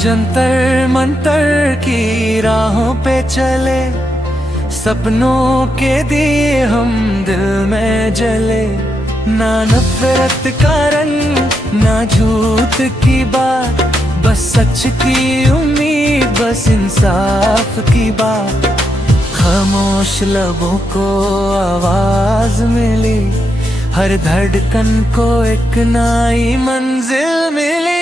जंतर मंतर की राहों पे चले, सपनों के दिए हम दिल में जले। ना नफरत का रंग ना झूठ की बात, बस सच की उम्मीद, बस इंसाफ की बात। खामोश लबों को आवाज मिली, हर धड़कन को एक नई मंजिल मिली।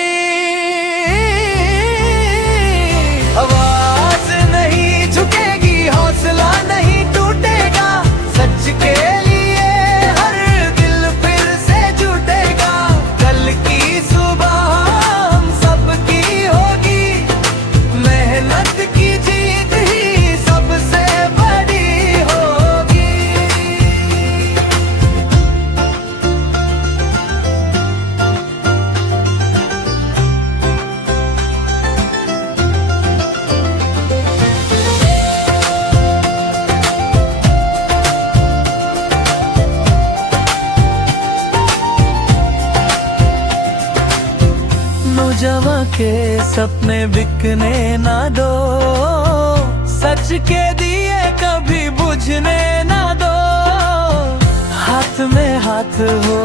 आवाज नहीं झुकेगी, हौसला नहीं टूटेगा, सच के लिए हर दिल फिर से जुटेगा। कल की सुबह हम सबकी होगी, मेहनत की जीत ही सबसे बड़ी होगी। नौजवां के सपने बिकने ना दो, सच के दिए कभी बुझने ना दो। हाथ में हाथ हो